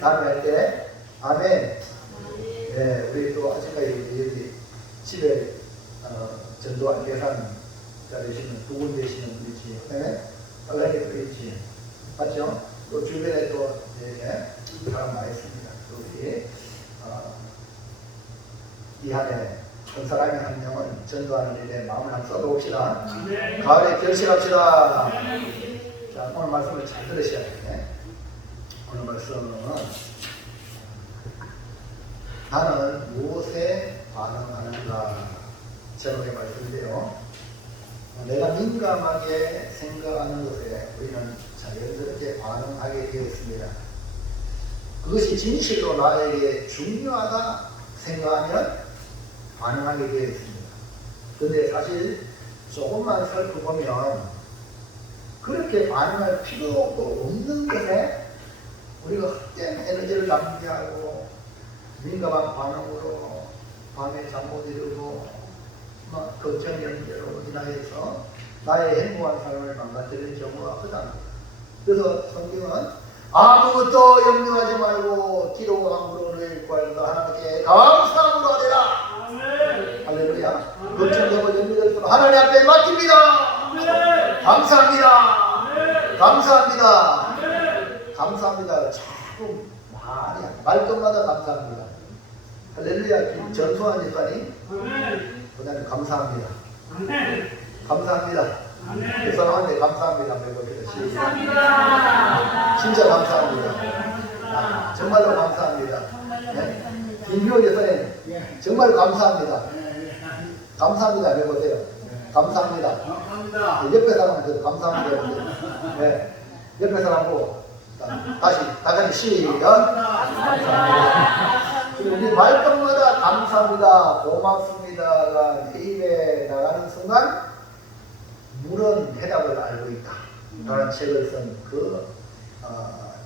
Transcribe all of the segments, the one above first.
다음에 할 때 아멘. 네, 우리 또 아직까지 여기 집에 전도안 계산 되시는 두 분 되시는 분이지. 네? 빨라게 있지. 맞죠? 또 주변에 또 사람 많이 있습니다. 또 우리 이 한해 한 사람이 한 명은 전도하는 일에 마음을 한번 써봅시다. 가을에 결심합시다. 자, 오늘 말씀을 잘 들으셔야 돼. 오늘 말씀은 나는 무엇에 반응하는가 제목의 말씀인데요. 내가 민감하게 생각하는 것에 우리는 자연스럽게 반응하게 되어 있습니다. 그것이 진실로 나에게 중요하다 생각하면 반응하게 되어 있습니다. 그런데 사실 조금만 살펴보면 그렇게 반응할 필요도 없는 것에 우리가 헛된 에너지를 낭비하고 민감한 반응으로 밤에 잠 못 이루고 걱정 연결로 인하여서 나의 행복한 삶을 망가뜨리는 경우가 크다. 그래서 성경은 아무것도 염려하지 말고 기도와 물어를 구하여서 하나님께 감사함으로 하리라. 할렐루야. 걱정되고 염려될 건 하나님 앞에 맡깁니다. 감사합니다. 감사합니다. 감사합니다. 자꾸 말끝마다 감사합니다. 할렐루야. 전수환 집사님 그 다음에 감사합니다. 감사합니다. 그 사람한테 감사합니다. 감사합니다. 진짜 감사합니다. 정말로 감사합니다. 네? 김규호 집사님 정말 감사합니다. 감사합니다. 해보세요. 감사합니다. 네, 옆에 사람한테 감사합니다. 해보세요. 네. 옆에 사람하고 다시 다같이 시작. 감사합니다. 우리 말끝마다 감사합니다, 고맙습니다가 내 입에 나가는 순간 물은 해답을 알고 있다 라는 책을 쓴 그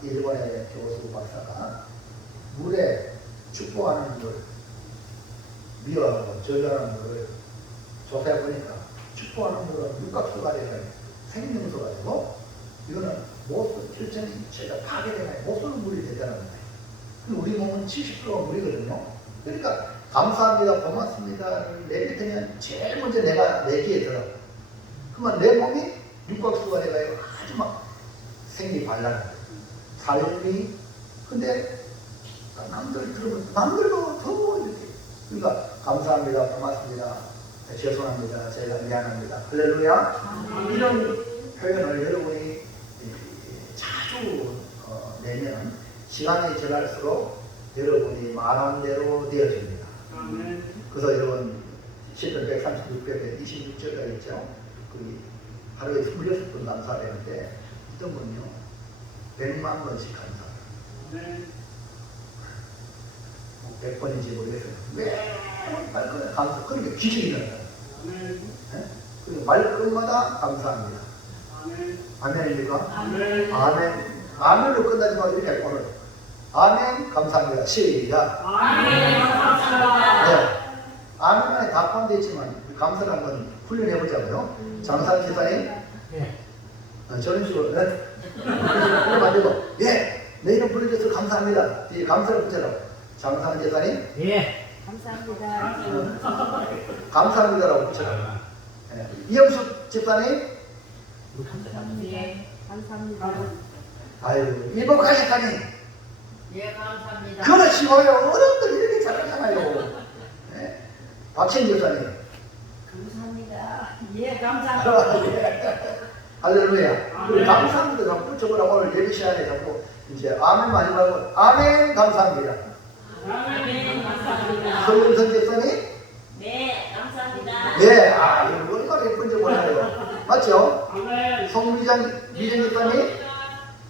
일본의 교수 박사가 물에 축복하는 물, 미워하고 저주하는 물을 조사해 보니까 축복하는 물은 육각수가 되고 생명수가 되고 이거는 못 실천이 제가 파괴되면 못 쓰는 물이 되다는 거예요. 우리 몸은 70%가 물이거든요. 그러니까 감사합니다, 고맙습니다를 내뱉으면 제일 먼저 내가 내 귀에 들어. 그러면 내 몸이 육각수가 돼가지고 아주 막 생기 발랄한 사회주의. 근데 남들 들으면 남들도 더 이렇게. 그러니까 감사합니다, 고맙습니다, 죄송합니다, 제가 미안합니다, 할렐루야. 이런 표현을 여러분이 자주 내면 시간이 지날수록 여러분이 말한 대로 되어집니다. 그래서 여러분 시편 136편에 26절에 있죠. 그 하루에 26번 감사하는데 어떤 분요 100만 번씩 감사해요. 100번인지 모르겠어요. 매번 말끝마다 감사. 그러니까 기적이 일어나요. 그리고 말끝마다 감사합니다. 아멘입니까? 아멘. 아멘으로 끝나지 말고 이렇게 오늘 아멘 감사합니다. 시작. 아멘 감사합니다. 네. 아멘에 다 포함되어 있지만 감사를 한번 훈련해 보자고요. 장사한 집사님 저런 식으로 그러면 안 되고 내 이름 불러줘서 감사합니다. 이 감사를 붙여라고. 장사한 집사님 감사합니다. 감사합니다라고 붙여라고. 이영숙 집사님 감사합니다. 아유 이복하셨다니 감사합니다. 그렇지 뭐요. 어른들 이렇게 잘하잖아요. 네. 박신 집사님 감사합니다. 감사합니다. 할렐루야. 우리 감사합니다. 자꾸 붙여보라고 오늘 예비 시간에 자꾸 이제 아멘 많이 말고 아멘 감사합니다. 아멘 감사합니다. 서윤선 집사님 네 감사합니다. 네. 아 이거 얼마나 예쁜지 몰라요. 맞죠? 송미정 집사님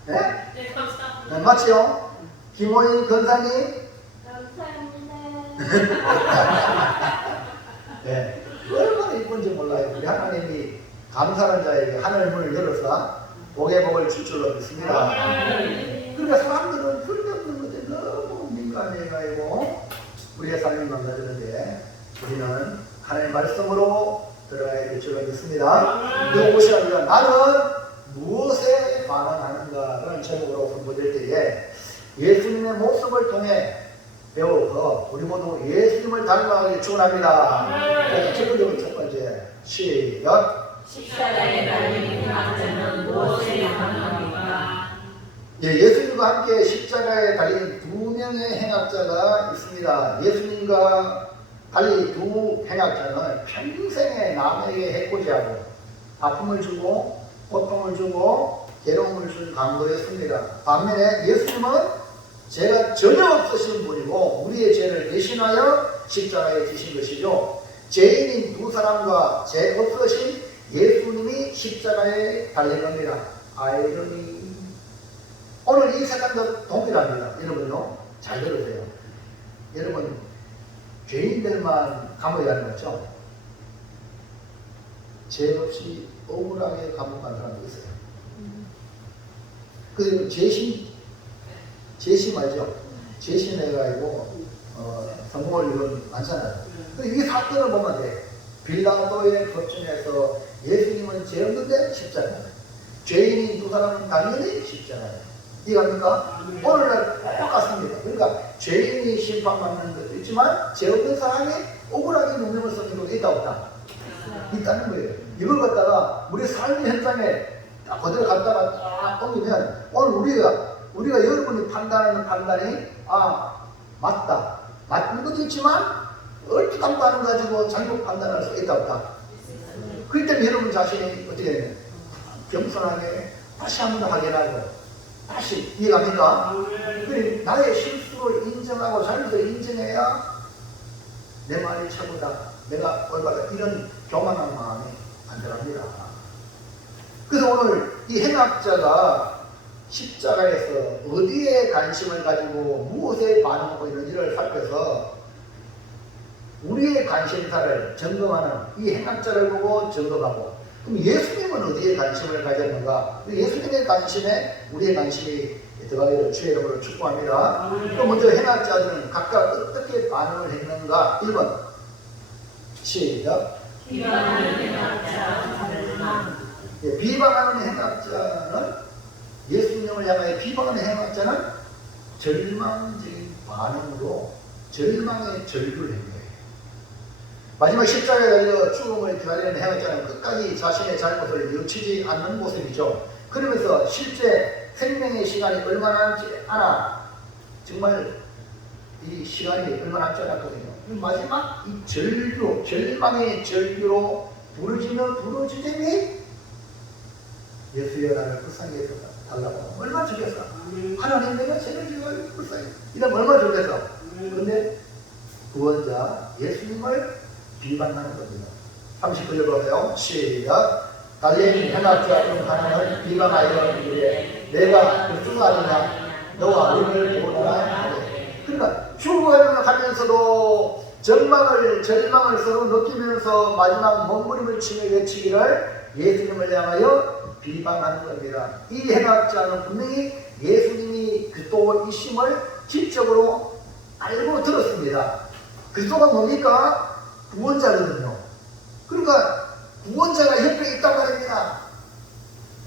네? 네 감사합니다. 네, 맞죠? 김호인 권사님 감사합니다. 네. 얼마나 이쁜지 몰라요. 우리 하나님이 감사하는 자에게 하늘 문을 열어서 복의 복을 줄 줄로 믿습니다. 그러니까 사람들은 쓸데없는 것에 너무 민감해가지고 우리의 삶이 망가지는데 우리는 하나님의 말씀으로 들어가야 될 줄로 믿습니다. 무엇이라면 나는 무엇에 반응하는가라는 제목으로 선포될 때에 예수님의 모습을 통해 배워서 우리 모두 예수님을 닮아가길 축원합니다. 기본적으로 첫 번째 시작. 십자가에 달린 행악자는 무엇을 가능합니까? 예수님과 함께 십자가에 달린 두 명의 행악자가 있습니다. 예수님과 달리 두 행악자는 평생에 남에게 해코지하고 아픔을 주고 고통을 주고 괴로움을 준 강도였습니다. 반면에 예수님은 죄가 전혀 없으신 분이고 우리의 죄를 대신하여 십자가에 지신 것이죠. 죄인인 두 사람과 죄 없으신 예수님이 십자가에 달린 겁니다. 아이러니. 오늘 이 사건도 동일합니다. 여러분요, 잘 들으세요. 여러분, 죄인들만 감옥에 가는 거죠? 죄 없이 억울하게 감옥 가는 사람도 있어요. 그 재심 알죠? 재심해가지고 성공을 이룬 많잖아요. 이 사건을 보면 돼. 빌라도의 법정에서 예수님은 죄 없는데 십자가, 죄인인 두 사람은 당연히 십자가예요. 이해갑니까? 오늘날 똑같습니다. 그러니까 죄인이 심판받는 것도 있지만 죄 없는 사람이 억울하게 누명을 쓰는 것도 있다 없다? 있다는 거예요. 이걸 갖다가 우리 삶의 현장에 딱 그대로 갖다가 딱 옮기면 오늘 우리가 여러분이 판단하는 판단이 맞다. 맞는 것도 있지만 얼핏 감도 가지고 잘못 판단할 수 있다 없다? 그럴 때는 여러분 자신이 어떻게 해야 돼요? 겸손하게 다시 한 번 더 확인하고 다시 이해갑니까? 그래, 나의 실수를 인정하고 잘못을 인정해야 내 말이 최고다. 내가 올바르다. 이런 교만한 마음이 안 들어갑니다. 그래서 오늘 이 행악자가 십자가에서 어디에 관심을 가지고 무엇에 반응하고 있는지를 살펴서 우리의 관심사를 점검하는 이 행악자를 보고 점검하고 그럼 예수님은 어디에 관심을 가졌는가? 예수님의 관심에 우리의 관심이 들어가기를 주의 이름으로 축복합니다. 그럼 먼저 행악자들은 각각 어떻게 반응을 했는가? 1번 시작. 비방하는 행악자. 비방하는 행악자는 예수님을 향하여 비방하는 행악자는 절망적인 반응으로 절망의 절규를 한 거예요. 마지막 십자가에 달려 죽음을 기다리는 행악자는 끝까지 자신의 잘못을 뉘우치지 않는 모습이죠. 그러면서 실제 생명의 시간이 얼마 남지 않아 정말 이 시간이 얼마 남지 않았거든요. 마지막 이 절규, 절망의 절규로 부르짖음이 예수여 나를 불쌍히 해서 달라고. 얼마나 좋겠어. 하나님 내가 죄를 지어서 불쌍히 이러면 얼마나 좋겠어. 그런데 구원자 예수님을 비방하는 겁니다. 39절 보세요. 시작. 달린 행악자 중 하나는 비방하여 이르되 내가 그리스도 아니냐 너와 우리를 보호하라. 그러니까 죽어가면서도 절망을 서로 느끼면서 마지막 몸부림을 치며 외치기를 예수님을 향하여 비방하는 겁니다. 이 행악자는 분명히 예수님이 그리스도이심을 지적으로 알고 들었습니다. 그리스도가 뭡니까? 구원자거든요. 그러니까 구원자가 옆에 있단 말입니다.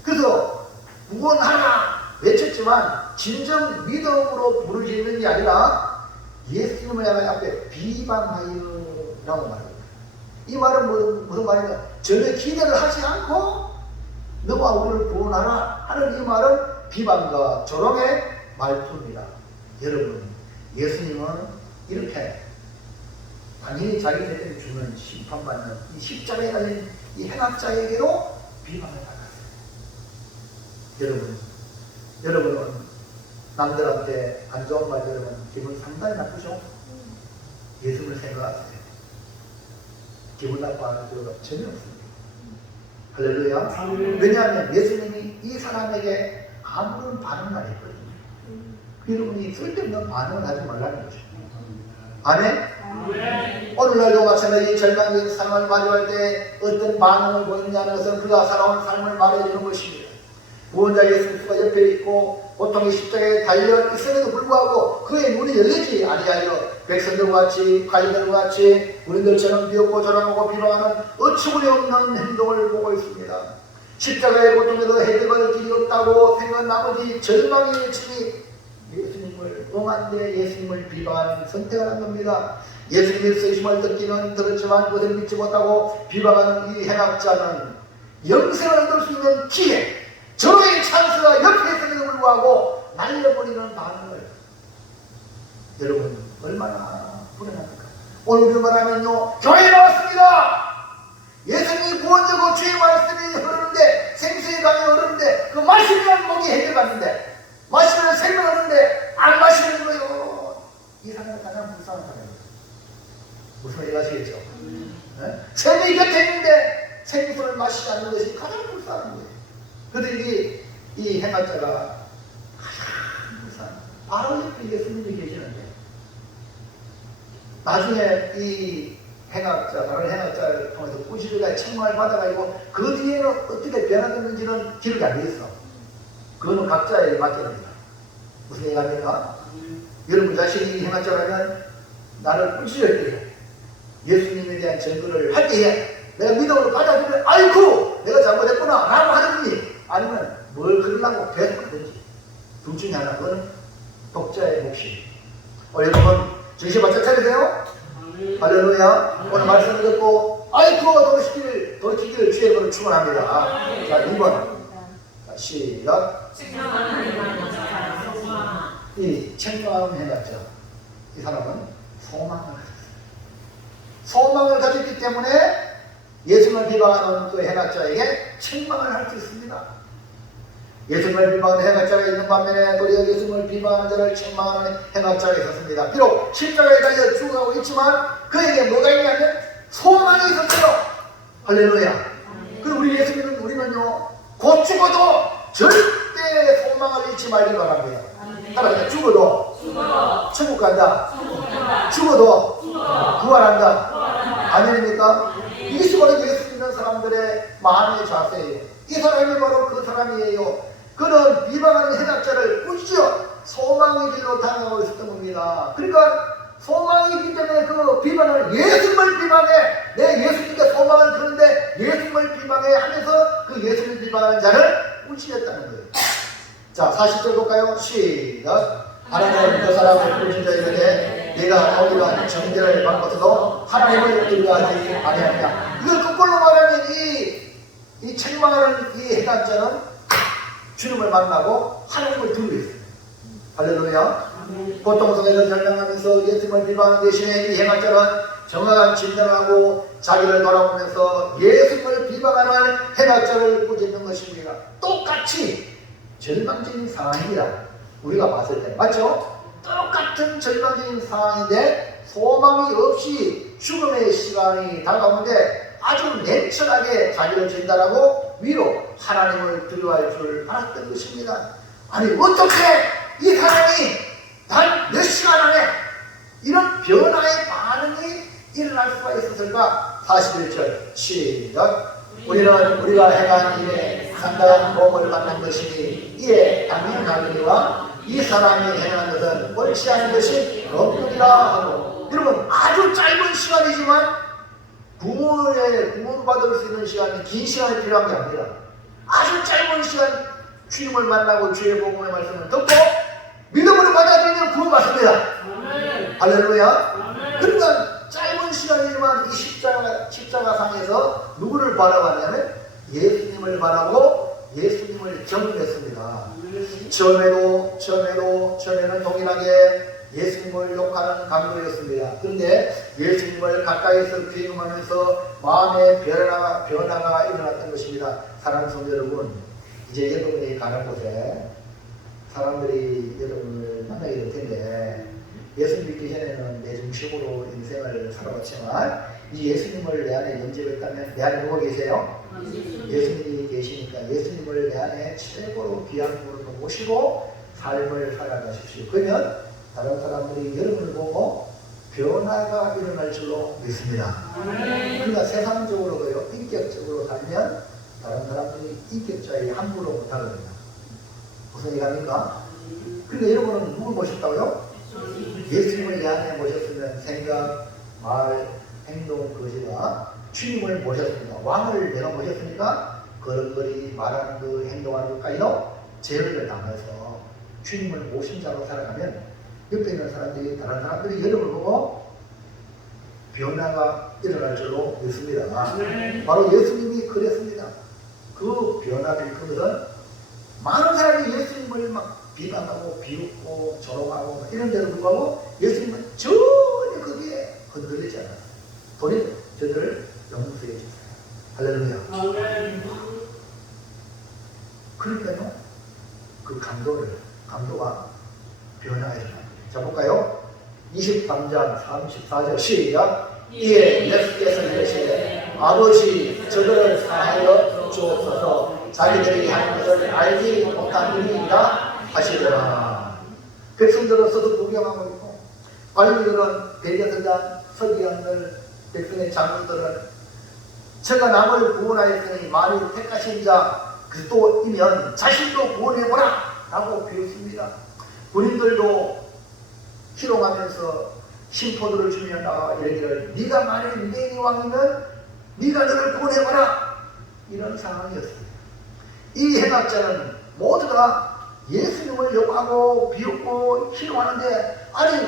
그래서 구원하라 외쳤지만 진정 믿음으로 부르짖는 게 아니라 예수님을 향하여 앞에 비방하여라고 말합니다. 이 말은 무슨 말이냐? 전혀 기대를 하지 않고 너와 우리를 구원하라 하는 이 말은 비방과 조롱의 말투입니다. 여러분, 예수님은 이렇게 당연히 자기들에게 주는 심판받는 이 십자가에 달린 이 행악자에게도 비방을 받았어요. 여러분은 남들한테 안 좋은 말 들으면 기분 상당히 나쁘죠? 예수님을 생각하세요. 기분 나빠하는 필요가 전혀 없습니다. 할렐루야. 왜냐하면 예수님이 이 사람에게 아무런 반응을 안 했거든요. 여러분이 쓸데없는 반응을 하지 말라는 거죠. 아멘? 오늘날도 마찬가지 절망적인 상황을 마주할 때 어떤 반응을 보이느냐는 것은 그가 살아온 삶을 말해주는 것입니다. 구원자 예수 그리스도가 옆에 있고 고통의 십자가에 달려 있음에도 불구하고 그의 눈이 열리지 아니하여 백성들과 같이 관리들과 같이 우리들처럼 비웃고 조롱하고 비방하는 어처구니없는 행동을 보고 있습니다. 십자가의 고통에도 해결할 길이 없다고 생각한 나머지 절망의 짐이 예수님과 예수님을 응한데 예수님을 비방하는 선택을 한 겁니다. 예수님의 쓰심을 듣기는 들었지만 그것을 믿지 못하고 비방하는 이 행악자는 영생을 얻을 수 있는 기회, 저의 찬스가 옆에 있음에도 불구하고 날려버리는 반응을, 여러분 얼마나 불행합니까? 오늘 우리 말하면요, 교회에 나왔습니다. 예수님이 구원되고 주의 말씀이 흐르는데, 생수의 강이 흐르는데, 그 마시면 목이 해결받는데, 마시면 생명 얻는데 안 마시는 거예요. 이 사람은 가장 불쌍한 사람이에요. 무슨 말인지 아시겠죠? 생명이 곁에 있는데 생수를 마시지 않는 것이 가장 불쌍한 거예요. 그런데 이 행악자가 가장 불쌍한, 바로 옆에 예수님이 계시는데, 나중에 이 행악자, 다른 행악자를 통해서 꾸짖으가 책망을 받아가지고 그 뒤에는 어떻게 변화됐는지는 기록이 안 돼 있어. 그거는 각자에게 맡깁니다. 무슨 얘기합니까? 여러분 자신이 이 행악자라면 나를 꾸짖을 때, 예수님에 대한 증거를 할 때에 내가 믿음으로 받아들이면 아이쿠 내가 잘못했구나 라고 하든지, 아니면 뭘 그러려고 배속하든지, 둘 중에 하나. 그건 독자의 몫이. 여러분 정신 바짝 차리세요. 할렐루야. 오늘 말씀을 듣고 아이쿠 돌이키기를 주의 이름으로 축원합니다. 자 2번. 자 시작. 이 책망을 해놨죠. 이 사람은 소망을 가졌어요. 소망을 가졌기 때문에 예수님을 비방하는 그 행악자에게 책망을 할 수 있습니다. 예수님을 비방하는 행악자가 있는 반면에 도리어 예수님을 비방하는 자를 책망하는 행악자가 있었습니다. 비록 십자가에 달려 죽어가고 있지만 그에게 뭐가 있냐면 소망이 있었어요. 할렐루야. 그리고 우리 예수님은, 우리는요 곧 죽어도 절대 소망을 잃지 말길 바랍니다. 따라서 죽어도 천국 간다. 죽어도 부활한다. 아멘입니까? 이것이 바로 예수 믿는 사람들의 마음의 자세예요. 이 사람이 바로 그 사람이에요. 그는 비방하는 행악자를 꾸짖어 소망의 길로 다가가고 있었던 겁니다. 그러니까 소망이 있기 때문에 그 비방을, 예수님을 비방해, 내 예수님께 소망을 거는데 예수님을 비방해 하면서 그 예수님을 비방하는 자를 꾸짖었다는 거예요. 자 40절 볼까요? 시작. 하나님은 그 사람을 꾸짖어 이르되 네가 거기가 정죄를 받고서도 하나님을 의뢰하지 아니하냐. 이걸 거꾸로 말하면 이 책망하는 이 행악자는 주님을 만나고 하나님을 두고 있어요. 할렐루야. 보통성에서 설명하면서 예수님을 비방하는 대신에 이 행악자는 정확한 진단을 하고 자기를 돌아보면서 예수님을 비방하는 행악자를 꾸짖는 것입니다. 똑같이 절망적인 상황이라 우리가 봤을 때, 맞죠? 똑같은 절망적인 상황인데 소망이 없이 죽음의 시간이 다가오는데 아주 냉철하게 자기를 진단하고 위로 하나님을 두려워할 줄 알았던 것입니다. 아니 어떻게 이 사람이 단 몇 시간 안에 이런 변화의 반응이 일어날 수가 있었을까? 41절 시작. 우리는 우리가 행한 일에 상당한 도움을 받는 것이니 이에 당연하거니와 이 사람이 행한 것은 옳지 않은 것이 없느니라 하고. 여러분 아주 짧은 시간이지만 구원받을 수 있는 시간이 긴 시간이 필요한 게 아니라 아주 짧은 시간 주님을 만나고 주의 복음의 말씀을 듣고 믿음으로 받아들이면 구원받습니다. 할렐루야. 그러니까 짧은 시간이지만 이 십자가상에서 누구를 바라봤냐면 예수님을 바라고 예수님을 경험했습니다. 처음에는 동일하게 예수님을 욕하는 강도였습니다. 그런데 예수님을 가까이서 경험하면서 마음의 변화가 일어났던 것입니다. 사랑하는 성도 여러분, 이제 여러분이 가는 곳에 사람들이 여러분을 만나게 될 텐데, 예수님 믿기 전에는 내 중심으로 인생을 살아왔지만 이 예수님을 내 안에 영접했다면 내 안에 누가 계세요? 예수님이 계시니까 예수님을 내 안에 최고로 귀한 분으로 모시고 삶을 살아가십시오. 그러면 다른 사람들이 여러분을 보고 변화가 일어날 줄로 믿습니다. 그러니까 세상적으로도요, 인격적으로 살면 다른 사람들이 인격자에 함부로 못하거든요. 무슨 얘기합니까? 그러니까 여러분은 누굴 모셨다고요? 예수님을 내 안에 모셨으면 생각, 말, 행동, 거지가 주님을 모셨습니다. 왕을 내가 모셨으니까 걸음걸이, 말하는 그 행동하는 것까지도 제어를 당해서 주님을 모신 자로 살아가면 옆에 있는 사람들이 다른 사람들이 여러분을 보고 변화가 일어날 줄로 믿습니다. 바로 예수님이 그랬습니다. 그 변화를 일으키거든 많은 사람이 예수님을 막 비방하고 비웃고 조롱하고 이런 데도 불구하고 예수님은 전혀 거기에 흔들리지 않았어요. 돈이 저들을 용서해 주세요. 할렐루야. 그러니까요 그 강도가 변화가 일어납니다. 자 볼까요? 23장 34절 시작. 이에 예수께서 이르시되 아버지 저들을 사하여 주옵소서 자기들이 하는 것을 알지 못하느니라 하시더라. 백성들은 구경하고 있고 관리들은 대제사장 서기관들 백성의 장로들은 저가 남을 구원하였으니 만일 택하신 자 그리스도이면 자신도 구원해보라 라고 비웃습니다. 군인들도 희롱하면서 심포들을 주며 나와 이르기를 네가 만일 내 왕이면 네가 너를 구원해봐라 이런 상황이었습니다. 이 행악자는 모두가 예수님을 욕하고 비웃고 희롱하는데 아니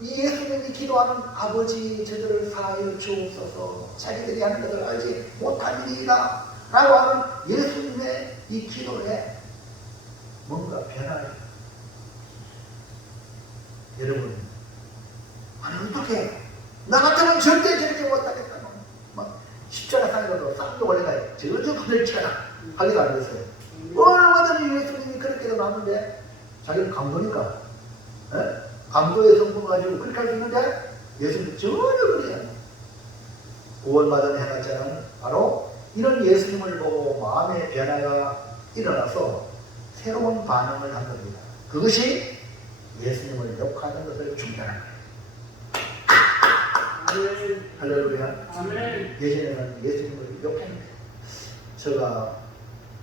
이 예수님이 기도하는 아버지 저들을 사하여 주옵소서 자기들이 하는 것을 알지 못하니라 라고 하는 예수님의 이 기도에 뭔가 변화를 여러분 아니 어떻게 나 같으면 절대 저렇게 못하겠다 막 십자가상에서도 쌍도 걸려가 저저 부들치거나 하기도 안 됐어요. 얼마든지 예수님이 그렇게도 나오는데 자기는 강도니까 강도의 성품 가지고 그렇게 할 수 있는데 예수님 전혀 그러지 않아요. 구원받은 행악자는 바로 이런 예수님을 보고 마음의 변화가 일어나서 새로운 반응을 한 겁니다. 그것이 예수님을 욕하는 것을 중단한 거예요. 할렐루야. 예전에는 예수님을 욕했는데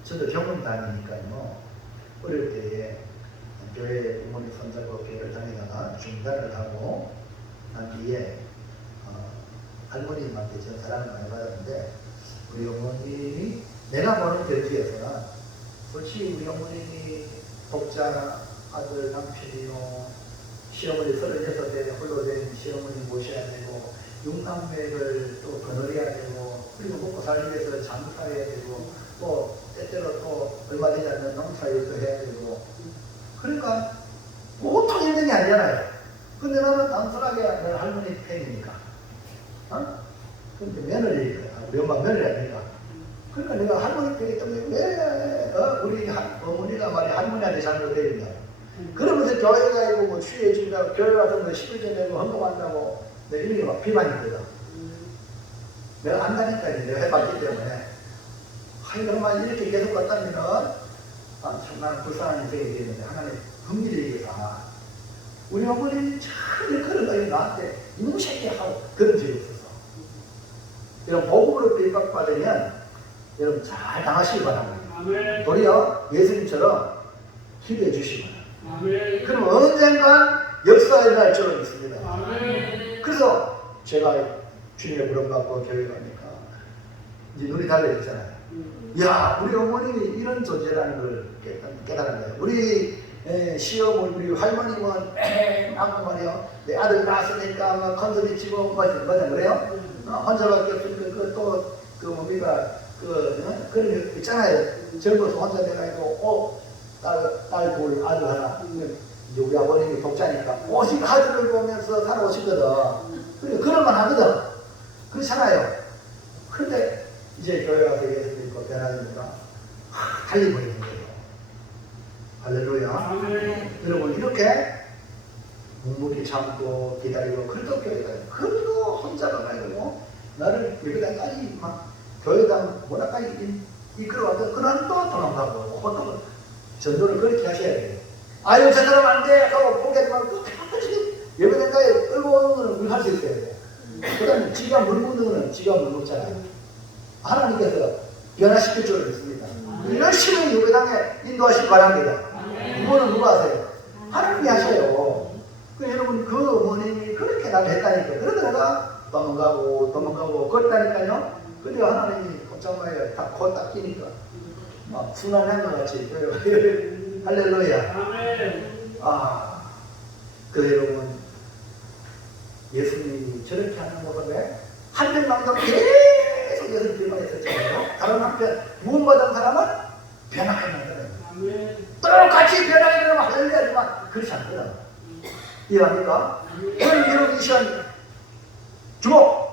저도 병원 다니니까요. 어릴 때에 교회 부모님 손잡고 교회를 다니다가 중단을 하고 난 뒤에 할머님한테 전 사랑을 많이 받았는데 우리 어머님이 내가 보는 결지에서는 솔직히 우리 어머님이 독자 아들 남편이요 시어머니 36대 홀로 된 시어머니 모셔야 되고 육남매를 또 거느려야 되고 그리고 먹고 살기 위해서 장사해야 되고 또 때때로 또 얼마 되지 않는 농사일도 해야 되고 그러니까 보통 힘든 게 아니잖아요. 근데 나는 단순하게 내 할머니 팬이니까 근데 며느리 우리 엄마 며느리 아니니까 그러니까 내가 할머니 팬이 때문에 왜 우리 어머니가 말이 할머니한테 잘못해야 된다. 그러면서 교회 가고 뭐 추위에 준다고 교회 가서 뭐 11조 내고 헌금한다고 내 이름이 막 비판이거든. 내가 안 가니까 내가 해봤기 때문에 하여간 이렇게 계속 갔다면은 참 나는 불쌍한 인생이 되는데 하나님 긍휼히 여기서 우리 어머니 참 그런 거에 나한테 이놈 새끼 하고 그런 적이 없었어. 여러분 복음으로 핍박받으면 여러분 잘 당하시기 바랍니다. 도리어 예수님처럼 기도해 주시기 바랍니다. 그럼 언젠간 역사에 날 줄로 믿습니다. 그래서 제가 주님의 부름받고 교회 가니까 이제 눈이 달라졌잖아요. 야, 우리 어머님이 이런 존재라는 걸 깨달은 거예요. 우리 시어머니, 우리 할머님은 하고 말이요. 내 아들 낳았으니까 막 컨설이 치고 뭐냐 그래요? 혼자밖에 없으니까 그 뭡니까 그런 거 있잖아요. 젊어서 혼자 돼가지고 딸 둘 아들 하나. 이제 우리 아버님이 독자니까 오직 아들을 보면서 살아오시거든. 그런 건 하거든. 그렇잖아요. 그런데 이제 교회 가서 예수 믿고 변화되니까 달리버리는 거예요. 할렐루야. 여러분 이렇게 묵묵히 참고 기다리고 그래도 교회 가요. 그래도 혼자 가가지고 나를 예배당까지 막 교회당 문화까지 이끌어와서 그런 또 도망가고 어떤 전도를 그렇게 하셔야 돼요. 아유 저 사람 안 돼 하고 포기하지 말고 끝까지 예배당까지 끌고 오는 거는 우리 할 수 있어야 돼요. 그 다음에 지가 물 묻는 거는 지가 물 묻잖아요. 하나님께서 변화시킬 줄 믿습니다. 열심히 예배당에 인도하시기 바랍니다. 이거는 누가 하세요? 하나님이 하셔요. 여러분 그 어머님이 그렇게 나를 했다니까. 그래서 내가 도망가고 그랬다니까요. 근데 하나님이 꼼짝마야 다 코 딱 끼니까 막 순환한 것 같이 할렐루야. 아멘. 그 여러분, 예수님이 저렇게 하는 모습에 한 명만도 계속 예수님 비방했었잖아요. 다른 한편 구원받은 사람은 변화하게 만들어요. 똑같이 변화하게 되면 할렐루야지만 그렇지 않거든. 이해합니까? 오늘 여러분 이 시간 주목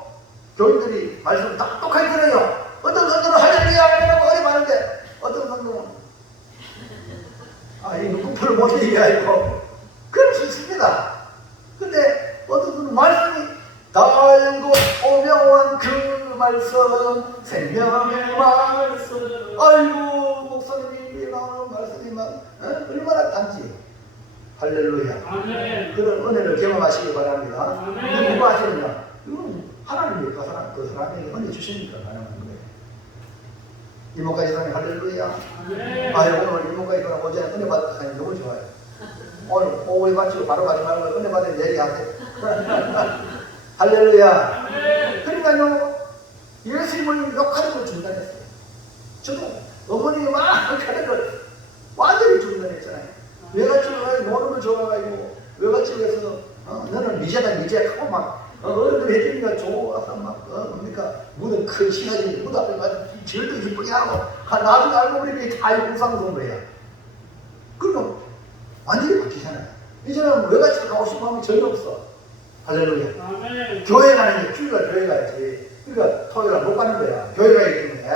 교인들이 말씀을 다 똑같이 들어요. 어떤 성도는 할렐루야 하려고 어리 많은데 어떤 성도는 이 누구표를 못 얘기하고 그럴 수 있습니다. 근데 어떤 분은 말씀이 달고 오명한 그 말씀 생명의 말씀 아이고 목사님이 나오는 말씀이 막 얼마나 단지 할렐루야. 아멘. 그런 은혜를 경험하시기 바랍니다. 아멘. 누가 하시느냐? 이건 하나님이 그 사람에게 은혜 주시니까 가능한 거예요. 이모까지 사람이 할렐루야. 아멘. 오늘 이모까지 사람 어제는 은혜 받은 사람이 너무 좋아요. 오늘 오후에 마치고 바로 가지 말고 은혜 받은 얘기하세요. 할렐루야. 아멘. 그러니까요, 예수님을 욕하는 걸 중단했어요. 저도 어머님이 막 하는 걸 완전히 중단했잖아요. 외갓집에 노름을 좋아가지고 외갓집에서 너는 미제다 미제 하고 막 어른들 해주니까 좋아서 막 뭡니까 무슨 큰 시사지 무드 앞에 가서 절도 이쁘게 하고 나중에 알고 보니 다 우상스러운 거야. 그럼 완전히 바뀌잖아요. 이제는 외갓집 가고 싶어 하면 전혀 없어. 할렐루야. 아멘. 교회 가는 게 주일날 교회 가야지. 그러니까 토요일날 못 가는 거야. 교회 가기 때문에.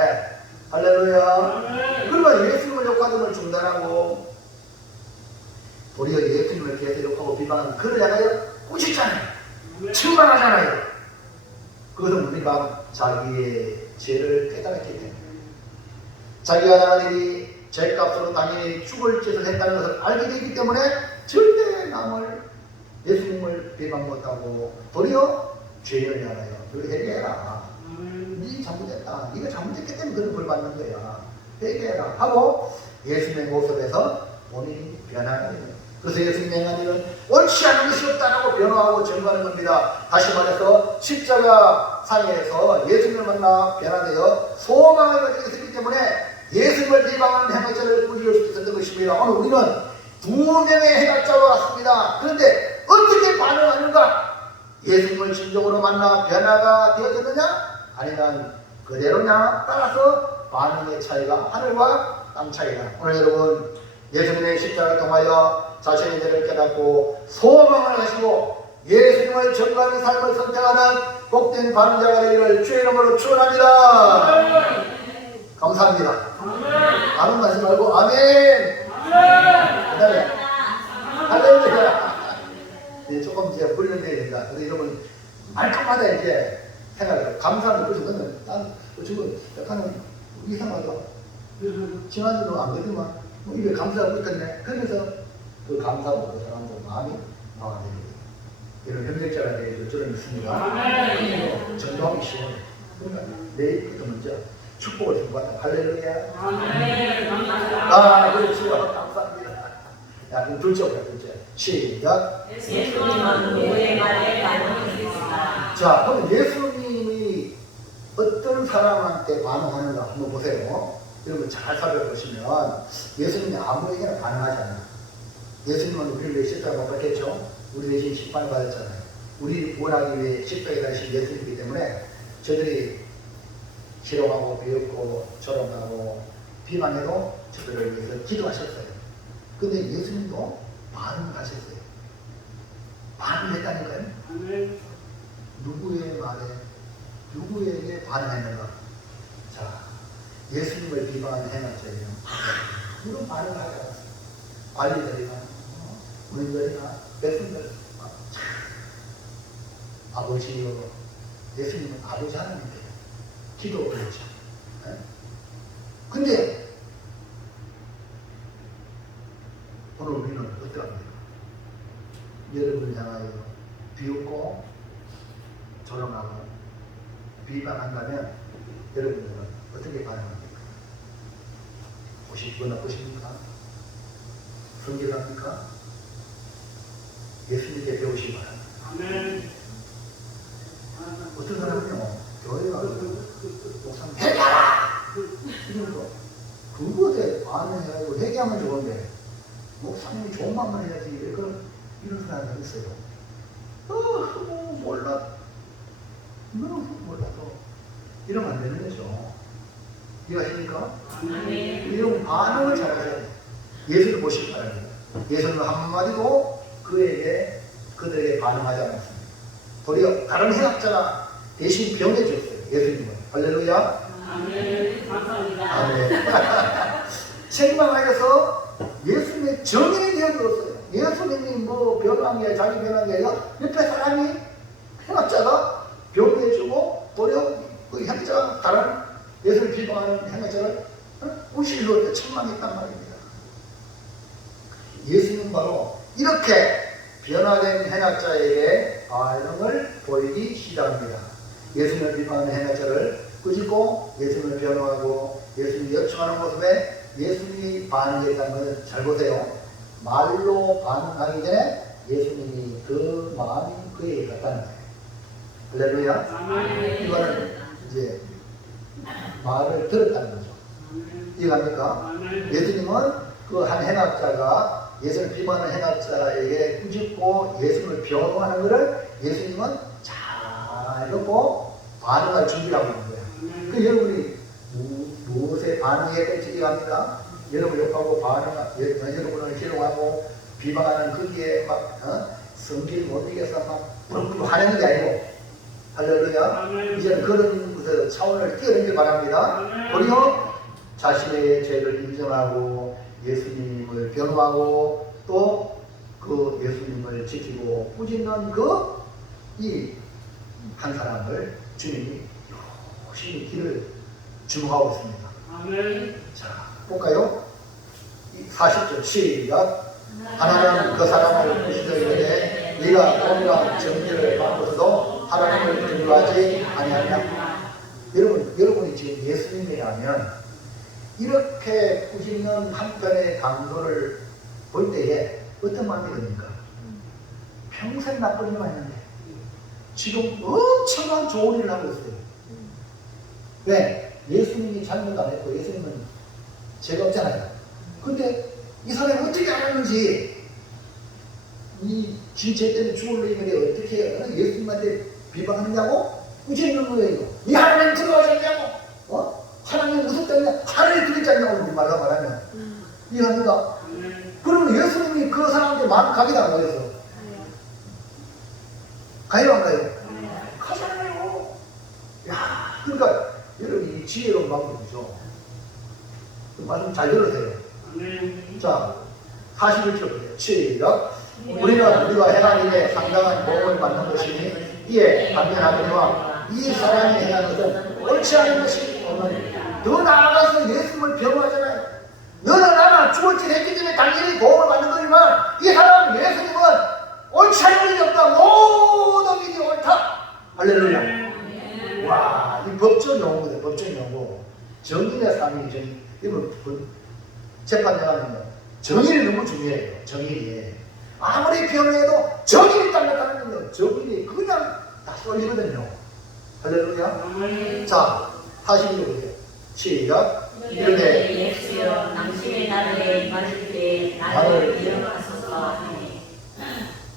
할렐루야. 아멘. 그러니까 예수님을 욕하는 걸 중단하고 도리어 예수님을 계속 욕하고 비방하는 그를 향하여 꾸짖잖아요. 책망하잖아요. 그것은 우리가 자기의 죄를 깨달았기 때문에 자기가 아들이 죄값으로 당연히 죽을 짓을 했다는 것을 알게 되기 때문에 절대 남을 예수님을 비방 못하고 도리어 죄를 향하여 그걸 회개해라. 네 잘못했다. 네가 잘못했기 때문에 그런 벌 받는 거야. 회개해라 하고 예수님의 모습에서 본인이 변화가 되는 거예요. 그래서 예수님의 행하는 옳지 않은 것이 없다라고 변화하고 증거하는 겁니다. 다시 말해서 십자가 상에서 예수님을 만나 변화되어 소망을 가지고 있었기 때문에 예수님을 비방하는 행악자를 꾸짖을 수 있었던 것입니다. 오늘 우리는 두 명의 행악자와 같습니다. 그런데 어떻게 반응하는가? 예수님을 진정으로 만나 변화가 되어졌느냐? 아니면 그대로냐? 따라서 반응의 차이가 하늘과 땅 차이다. 오늘 여러분 예수님의 십자가를 통하여 자신의 죄를 깨닫고 소망을 하시고 예수님을 전가하는 삶을 선택하는 복된 반응자가 되기를 주의 이름으로 축원합니다. 감사합니다. 아멘 하지 말고 아멘. 그다음에 할렐루야. 이제 조금 이제 훈련돼야 된다. 그래서 여러분 말끝마다 이제 생각해요. 감사하는 것이 그는 난 지금 약간은 이상하다. 지난주도 안 그랬지만 입에 감사하고 있겠네. 그래서 그 감사하고 그 사람들 마음이 나와야 됩니다. 이런 협력자가 되어서 저는 있습니다. 전도하기 쉬워요. 그러니까 내일부터 먼저 축복을 좀 받아. 할렐루야. 그렇죠. 감사합니다. 야, 그럼 둘째 보자, 둘째. 시작. 예수님은 우리의 말에 반응했습니다. 자, 그럼 예수님이 어떤 사람한테 반응하는가 한번 보세요. 여러분 잘 살펴보시면 예수님이 아무에게나 반응하지 않아요. 예수님은 우리를 위해 십자가 못 박혔죠. 우리 대신 심판을 받았잖아요. 우리 구원하기 위해 십자가에 달리신 예수님이기 때문에 저들이 실험하고 비웃고 조롱하고 비방해도 저들을 위해서 기도하셨어요. 근데 예수님도 반응을 하셨어요. 반응했다니까요. 누구의 말에 누구에게 반응했는가? 자, 예수님을 비방하는 행악자예요. 이런 반응을 하지 않았어요. 관리들이나 군인들이나 백성들 아버지요. 예수님은 아버지 하나님께요. 기도 올렸죠. 근데 오늘 우리는 어떡합니까? 여러분을 향하여 비웃고 조롱하고 비방한다면 여러분들은 어떻게 반응합니까? 혹시 기분 나쁘십니까? 성질납니까? 예수님께 배우시기 바랍니다. 어떤 사람은요, 교회 가서 목사님 회개하라! 이런 거. 그것에 반응해가지고 회개하면 좋은데 우리 좋은 마음만 해야지. 왜 그런 이런 사람이 있어요. 몰라. 몰라도 이러면 안 되는 거죠. 이해하십니까? 이런 반응을 잘하셔야 돼요. 예수를 보시기 바랍니다. 예수는 한마디도 그들에게 반응하지 않았습니다. 도리어 다른 해학자가 대신 병해 줬어요. 예수님은. 할렐루야. 아멘. 감사합니다. 아멘. 책망하여서 예수님의 정인이 되어버렸어요. 예수님이 뭐 변한 게 자기 변한 게 아니라 옆에 사람이 행악자가 병해주고 도리어 그 행악자가 다른 예수를 비방하는 행악자를 무시로 책망했단 말입니다. 예수님은 바로 이렇게 변화된 행악자에게 반응을 보이기 시작합니다. 예수님을 비판하는 행악자를 꾸짖고 예수님을 변호하고 예수님이 요청하는 모습에 예수님이 반응했다는 것을 잘 보세요. 말로 반응하기 전에 예수님이 그 마음이 그에게 갔다는 거예요. 할렐루야. 이거는 이제 말을 들었다는 거죠. 이해갑니까? 예수님은 그 한 행악자가 예수를 비판하는 행악자에게 꾸짖고 예수님을 변호하는 것을 예수님은 잘 듣고 반응할 준비를 하고 있는 거예요. 그 여러분이 무엇에 반응해야 될지 이해합니까? 여러분 욕하고 여러분을 희롱하고 비방하는 거기에 막 성질 못 이겨서 막 부르부르 하는 게 아니고 할렐루야. 이제는 그런 것에 차원을 뛰어넘길 바랍니다. 우리요 자신의 죄를 인정하고 예수님을 변호하고 또 그 예수님을 지키고 꾸짖는 이 한 사람을 주님이 열심히 길을 주목하고 있습니다. 아멘. 자, 볼까요? 40절 시작. 하나님은 그 사람을 꾸짖어 이르되 네가 공의와 정죄를 받고서도 하나님을 증거하지 아니하냐. 여러분이 지금 예수님이라면 이렇게 꾸짖는 한편의 강도를 볼 때에 어떤 마음이 듭니까? 평생 나쁜 일만 했는데 지금 엄청난 좋은 일을 하고 있어요. 왜? 예수님이 잘못 안 했고 예수님은 죄가 없잖아요. 근데 이 사람이 어떻게 알았는지 이 진죄 때문에 죽을 놈이 어떻게 예수님한테 비방하느냐고 꾸짖는 거예요. 이 하나님 들어가셨냐고 하나님 무섭다냐 하나님 들었잖냐고 우리 말로 말하면 이해합니까? 그러면 예수님이 그 사람한테 마음 가기도 안 가겠어. 가요 안 가요? 가잖아요. 야, 그러니까 여러분 이 지혜로운 방법이죠. 그 말씀 잘 들으세요. 자, 41절 보세요. 시작. 우리가 행한 일에 상당한 도움을 받는 것이니 이에 반면하거니와 이 사람이 행한 것은 옳지 않은 것이 없느니 더 나아가서 예수님을 변호하잖아요. 너는 나나 죽을 지 했기 때문에 당연히 도움을 받는 거지만 이 사람 예수님은 옳지 않은 일이 없다. 모든 일이 옳다. 할렐루야. 와, 이 법적 용어거든요. 법적 용어. 정의의 삶이 정의. 이거 재판 나가면 정의를 너무 중요해요. 정의에 아무리 변호해도 정의를 잘못하는 거예요. 정의를 그냥 다 쏠리거든요. 할렐루야. 자, 42절 보세요. 시작. 이르되 예수여 당신의 나라에 임하실 때 나를 기억하소서 하니.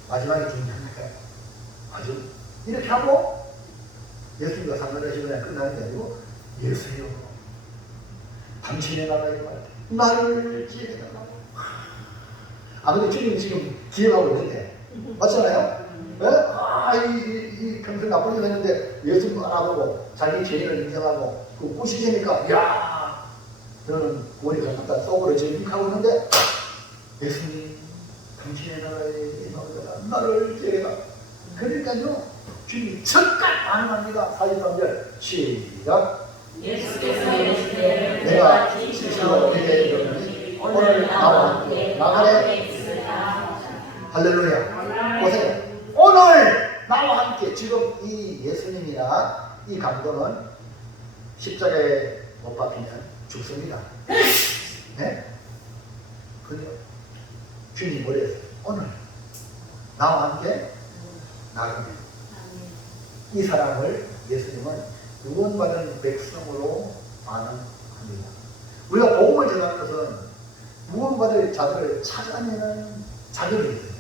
마지막에 중요합니다. 아주 이렇게 하고 예수님과 상관하시고 그냥 끝나는 게 아니고 예수여 당신의 나라에 임할 때 나를 기억해달라고. 근데 주님 지금 기억하고 있는데 맞잖아요? 이 평생 나쁜 일 했는데 예수님 알아보고 자기 죄인을 인정하고 그 꾸짖으니까 야 너는 머리가 갖다 속으로 정직하고 있는데 예수님 당신의 나라에 임하거라 나를 기억해라. 그러니까요 주님이 즉각 반응합니다. 43절 시작. 예수께서 이르시되 내가 진실로 너희에게 이르노니 오늘 나와 함께 나가래 있으리라. 할렐루야. 보세요. 오늘 나와 함께 지금 이 예수님이나 이 강도는 십자가에 못 박히면 죽습니다. 네? 근데 주님이 뭐라 했어요? 오늘 나와 함께 나가면 이 사람을 예수님은 구원받은 백성으로 반응합니다. 우리가 복음을 전하는 것은 구원받을 자들을 찾아내는 자들이거든요.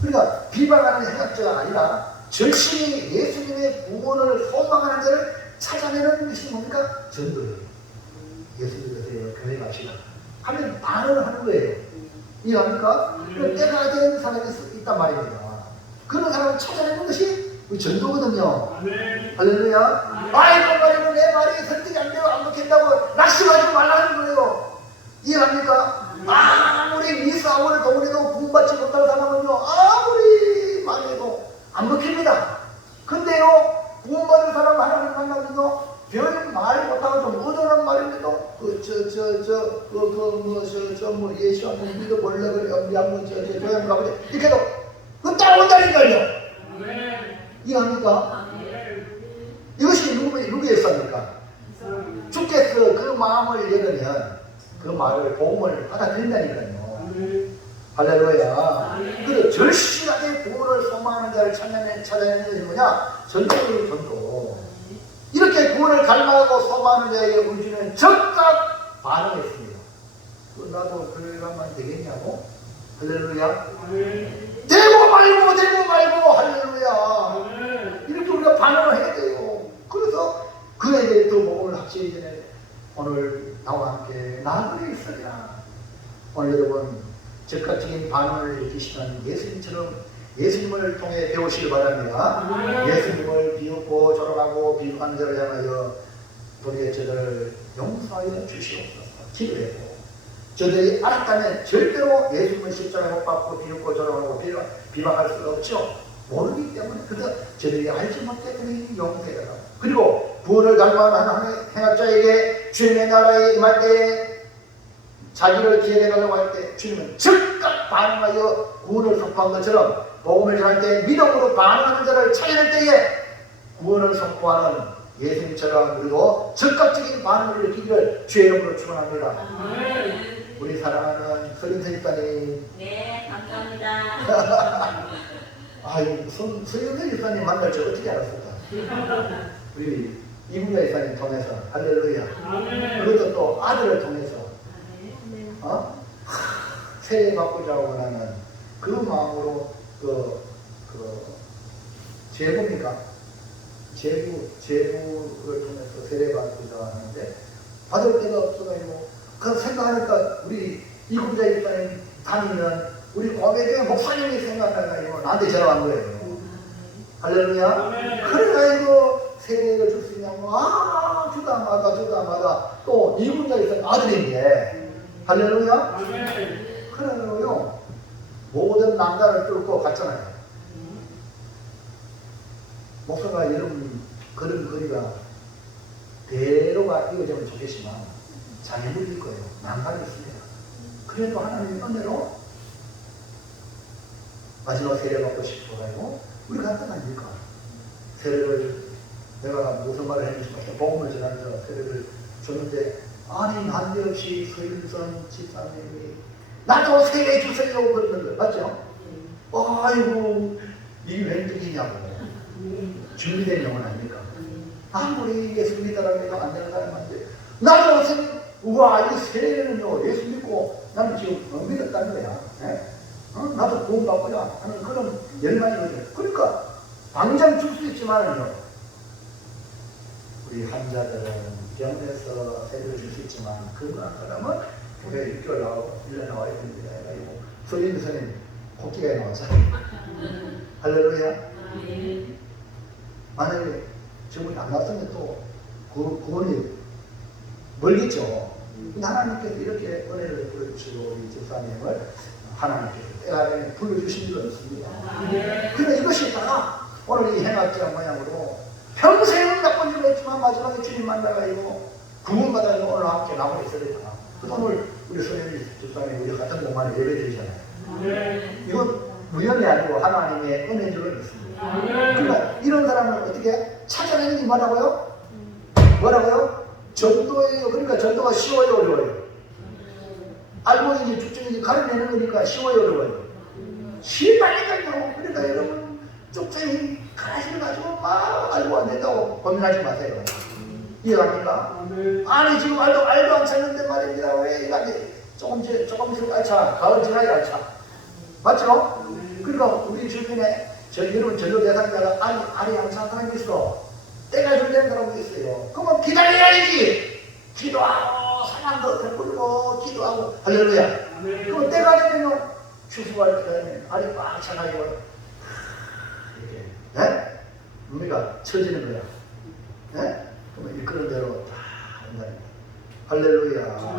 그러니까 비방하는 행악자가 아니라 절실히 예수님의 구원을 소망하는 자를 찾아내는 것이 뭡니까? 전도예요. 예수님께서 교회 갑시다 하면 반응을 하는 거예요. 이해합니까? 때가 된 사람이 있단 말입니다. 그런 사람을 찾아내는 것이 우리 전도거든요. 할렐루야. 아이고 말이고 내 말이 설득이 안 되고 안 먹힌다고 낙심하지 말라는 거예요. 이해합니까? 아무리 미사원을 동원해도 구원받지 못할 사람은요 아무리 말해도 안 먹힙니다. 근데요 구원받은 사람 하나님 만나면요 별 말 못하고 좀 어전한 말인데도 예수 한번 믿어볼래 그래 한번 교양 가보자 이렇게 해도 그거 따라온다니까요. 이해합니까? 이것이 누구의 역사입니까? 주께서 그 마음을 열으면 그 말을 복음을 받아들인다니까요. 할렐루야. 그래서 절실하게 구원을 소망하는 자를 찾아내는 것이 뭐냐? 전도를 전도. 이렇게 구원을 갈망하고 소망하는 자에게 우리 주는 즉각 반응했습니다. 나도 그러면 되겠냐고? 할렐루야. 되고 말고 할렐루야. 이렇게 우리가 반응을 해야 돼요. 그래서 그에 대해 또 복음을 확실히 전에 오늘 나와 함께 나그네 있으리라. 오늘 여러분 즉각적인 반응을 일으키시는 예수님을 통해 배우시기 바랍니다. 예수님을 비웃고 조롱하고 비방하는 자를 향하여 우리의 저들을 용서하여 주시옵소서. 기도했고 저들이 알았다면 절대로 예수님을 십자가에 못 박고 비웃고 조롱하고 비방할 수가 없죠. 모르기 때문에 그래서 저들이 알지 못했더니 용서해라. 그리고 구원을 갈망하는 행악자에게 주님의 나라에 임할 때에 자기를 기회해가려고 할 때 주님은 즉각 반응하여 구원을 선포한 것처럼 복음을 전할 때 믿음으로 반응하는 자를 찾아낼 때에 구원을 선포하는 예수님처럼 우리도 즉각적인 반응을 일으키기를 주의 이름으로 축원합니다. 우리 사랑하는 서윤선 집사님. 네, 감사합니다. 서윤선 집사님 만날 줄 어떻게 알았을까? 우리 이문자 집사님 통해서 할렐루야. 그것도 또 아들을 통해서 세례 받고자 원하는 그 마음으로 제부를 통해서 세례 받고자 하는데 받을 데가 없어가지고 그 생각하니까 우리 이문자 집사님 다니면 우리 고백의 목사님이 생각나가지고 나한테 전화한 거예요. 할렐루야. 그래가지고 세례를 줄 수 있냐고 주다마다 또 이문자 집사님 아들인데 할렐루야. 그래요. 모든 난간을 뚫고 갔잖아요. 목사가 여러분 그런 거리가 대로가 이어지면 좋겠지만 장애물일 거예요. 난간이 있습니다. 그래도 하나님의 은혜로 마지막 세례 받고 싶어가지고 우리 갔다 아닙니까? 세례를 내가 무슨 말을 했는지 모르겠어요. 복음을 전하면서 세례를 줬는데 아니 난데없이 서윤선 집사님이 나도 세례 주세요 그러는 거 맞죠? 아이고 이게 웬일이냐고. 준비된 영혼 아닙니까? 아무리 예수 믿으라고 해도 안 되는 사람한테 나도 세례 우와 이 세례는요 예수 믿고 나는 지금 믿었다는 거야. 나도 구원 받고자 하는 그런 열망이거든요. 그러니까 당장 줄 수 있지만은요 우리 환자들은 병원에서 세례를 줄 수 있지만 그런 사람은 교회 6개월 나오고 1년 나와야 됩니다. 서윤선님 복귀가 나왔잖아요. 할렐루야. 만약에 지금 안 났으면 또 구원이 멀겠죠. 하나님께서 이렇게 은혜를 부여주시고 우리 집사님을 하나님께서 때가 불러주신 건 있습니다. 그런데 이것이 다 오늘 이 행악자 모양으로 평생은 나쁜 일을 했지만 마지막에 주님 만나가지고 구원받아서 오늘 함께 남아 있어야 되잖아. 오늘 우리 서현이 집사님 우리 같은 동안에 예배 드리잖아요. 이건 우연이 아니고 하나님의 은혜 줄을 믿습니다. 그러니까 이런 사람을 어떻게 찾아내는 게 뭐라고요? 전도예요. 그러니까 전도가 쉬워요, 어려워요? 알고인지 죽증인지 가려내는 거니까 쉬워요, 어려워요? 쉽다니까요. 그러니까 여러분 쪽쟁이 가라지를 가지고 막 알고 안 된다고 고민하지 마세요. 이해갑니까? 아니 지금 알도 안 찾는데 말입니다. 왜 이렇게 조금씩 알차. 가을 지나야 알차. 맞죠? 그러니까 우리 주변에 여러분 전도 대상자가 알이 항상 사람이 있어. 때가 좀 되는 사람도 있어요. 그러면 기다려야지. 기도하고 사랑도 베풀고 기도하고 할렐루야. 그럼 때가 되면 추수할 때 알이 꽉 차가지고 이렇게 우리가 처지는 거야. 그러면 그런 대로 다 한다. 할렐루야.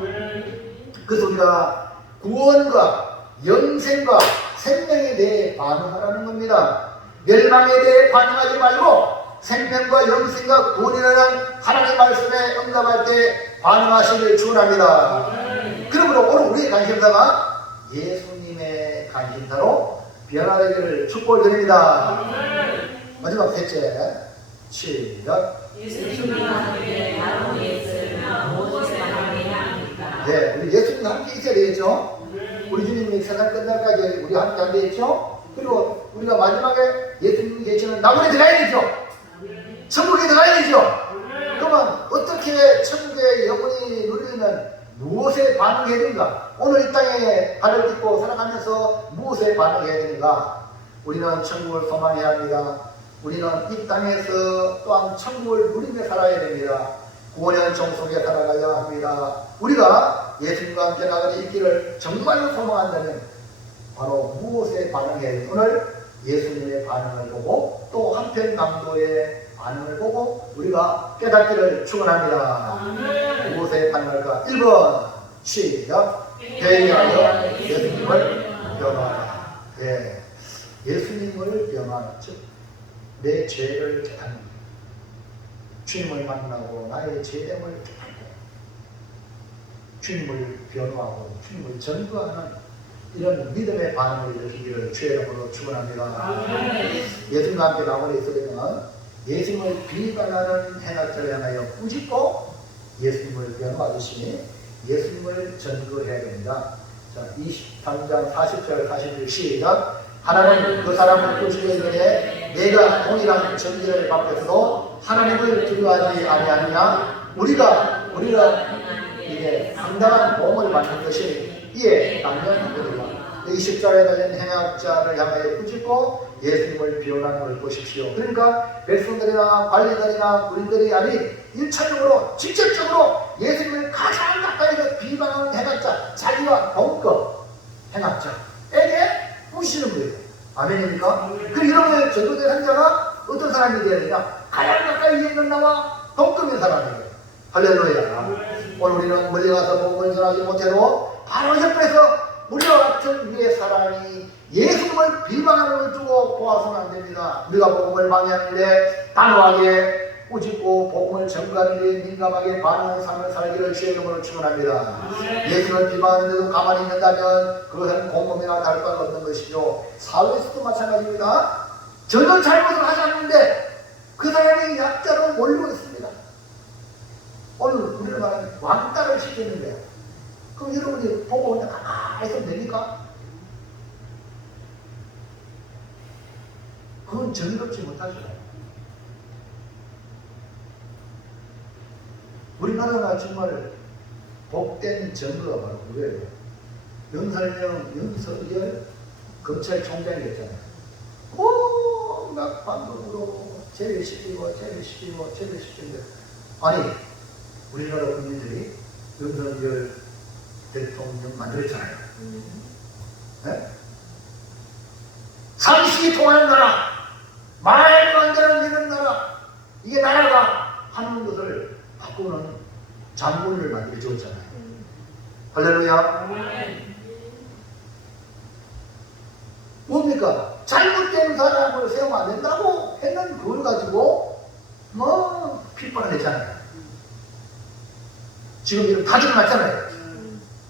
그래서 우리가 구원과 영생과 생명에 대해 반응하라는 겁니다. 멸망에 대해 반응하지 말고 생명과 영생과 구원이라는 하나님의 말씀에 응답할 때 반응하시길 축원합니다. 그러므로 오늘 우리의 관심사가 예수님의 관심사로 변화되기를 축복드립니다. 마지막 셋째, 시작. 예수님과 함께 나로 있으며 모든 사람이 합니다. 네, 우리 예수님과 함께 있어야 되겠죠? 우리 주님이 세상 끝날까지 우리 함께 안 되겠죠? 그리고 우리가 마지막에 예수님이 계시는 나무에 들어가야 되죠? 천국에 들어가야 되죠? 그러면 어떻게 천국의 영원히 누리는 무엇에 반응해야 되는가? 오늘 이 땅에 발을 딛고 살아가면서 무엇에 반응해야 되는가? 우리는 천국을 소망해야 합니다. 우리는 이 땅에서 또한 천국을 누리며 살아야 됩니다. 구원의 은총 속에 살아가야 합니다. 우리가 예수님과 함께 나가는 이 길을 정말로 소망한다면 바로 무엇에 반응해야 되는가? 오늘 예수님의 반응을 보고 또 한편 강도의 반응을 보고 우리가 깨닫기를 축원합니다. 무엇에 반응할까? 1번 시작. 회개하여 예수님을 병하라. 예, 예수님을 병하라. 즉 내 죄를 깨닫는 거예요. 주님을 만나고 나의 죄됨을 깨닫고 주님을 변호하고 주님을 전도하는 이런 믿음의 반응을 일으키기를 주의 이름으로 축원합니다. 예수님과 함께 나무에 있으려면 예수님을 비판하는 행악자를 향하여 꾸짖고 예수님을 변호하듯이 예수님을 전도해야 됩니다. 자, 23장 40절 41 시작. 하나는 그 사람을 꾸짖으되 내가 동일한 정죄를 받고서도 하나님을 두려워하지 아니하느냐. 우리가 이게 상당한 도움을 받는 것이 이에 당연하거든요. 이 십자가에 달린 행악자를 향하여 꾸짖고 예수님을 비난하는 걸 보십시오. 그러니까 백성들이나 관리들이나 군인들이 아닌 1차적으로 직접적으로 예수님을 가장 가까이서 비방하는 행악자, 자기와 동급 행악자에게 부시는 거예요. 아멘입니까? 그 여러분의 전도 대상자가 어떤 사람이 되어야 되냐? 가장 가까이 있는 나와 동급인 사람이에요. 할렐루야. 오늘 우리는 멀리 가서 복음을 전하지 못해도 바로 옆에서 우리와 같은 위의 사람이 예수님을 비방하는 걸 두고 보아서는 안 됩니다. 우리가 복음을 방해하는데 단호하게 꾸짖고 복음을 전가하는 데 민감하게 반응하는 삶을 살기를 주의 이름으로 축원합니다. 예수님을 비방하는데도 가만히 있는다면 그것은 공범이나 다를 바가 없는 것이죠. 사회에서도 마찬가지입니다. 전혀 잘못을 하지 않는데 그 사람이 약자로 몰리고 있습니다. 오늘 우리는 말하는 왕따를 시키는데 그럼 여러분이 보고 있는데 가만히 있으면 됩니까? 그건 정의롭지 못하죠. 우리나라가 정말 복된 정부가 바로 그거예요. 윤석열 검찰총장이었잖아요. 온갖 방법으로 제외시키고 아니 우리나라 국민들이 윤석열 대통령 만들었잖아요. 네? 상식이 통하는 나라, 말도 안 되는 이런 나라, 이게 나라가 하는 것을 바꾸는 장군을 만들어 줬잖아요. 할렐루야. 뭡니까? 잘못된 사람을 세우면 안 된다고 했는 그걸 가지고 뭐 핍박을 했잖아요. 지금 이런 다 드러났잖아요.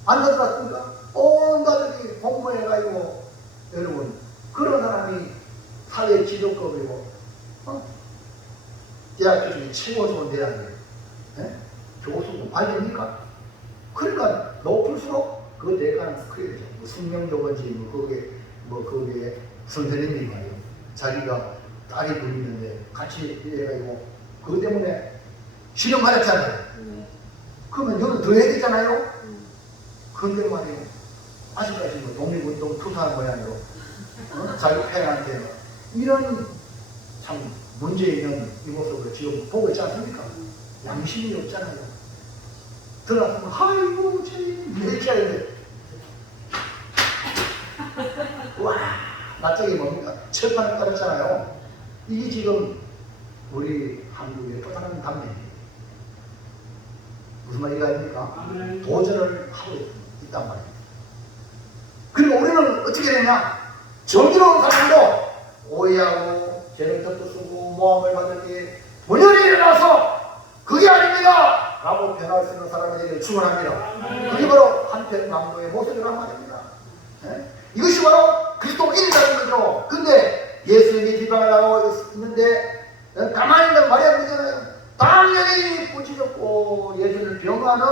안 들어갔습니까? 온가족이 공부해가지고 여러분 그런 사람이 사회 지도급이고 대학교 중에 최고 좋은 대학이에요. 교수도 말됩니까? 그러니까 높을수록 그 대가는 크게 되죠. 뭐 숙명조건지 거기에 선생님이 말이에요. 자기가 딸이 둘 있는데 같이 해가지고 그것 때문에 실형 받았잖아요. 그러면 여기 더 해야 되잖아요. 근데 말이에요. 아직까지 뭐 독립운동 투사한 모양으로 자기 팬한테 이런 참 문제 있는 이 모습을 지금 보고 있지 않습니까? 양심이 없잖아요. 들어왔으면 아이고 쟤 이렇게 해야 돼. 와 낯짝이 뭡니까? 철판을 깔았잖아요. 이게 지금 우리 한국의 또 다른 단면이에요. 무슨 말인가 합니까? 도전을 하고 있단 말입니다. 그리고 우리는 어떻게 되냐? 정의로운 사람도 오해하고 죄를 덮어쓰고 모함을 받을 때 분열이 일어나서 그게 아닙니다! 라고 변할 수 있는 사람에게 축원합니다. 그게 바로 한편망도의 모습이란 말입니다. 네? 이것이 바로 그리스도인이라는 거죠. 근데 예수님이 비방을 하고 있는데 가만히 있는 마리아 그잖아요. 당연히 꾸짖었고 예수님을 병하는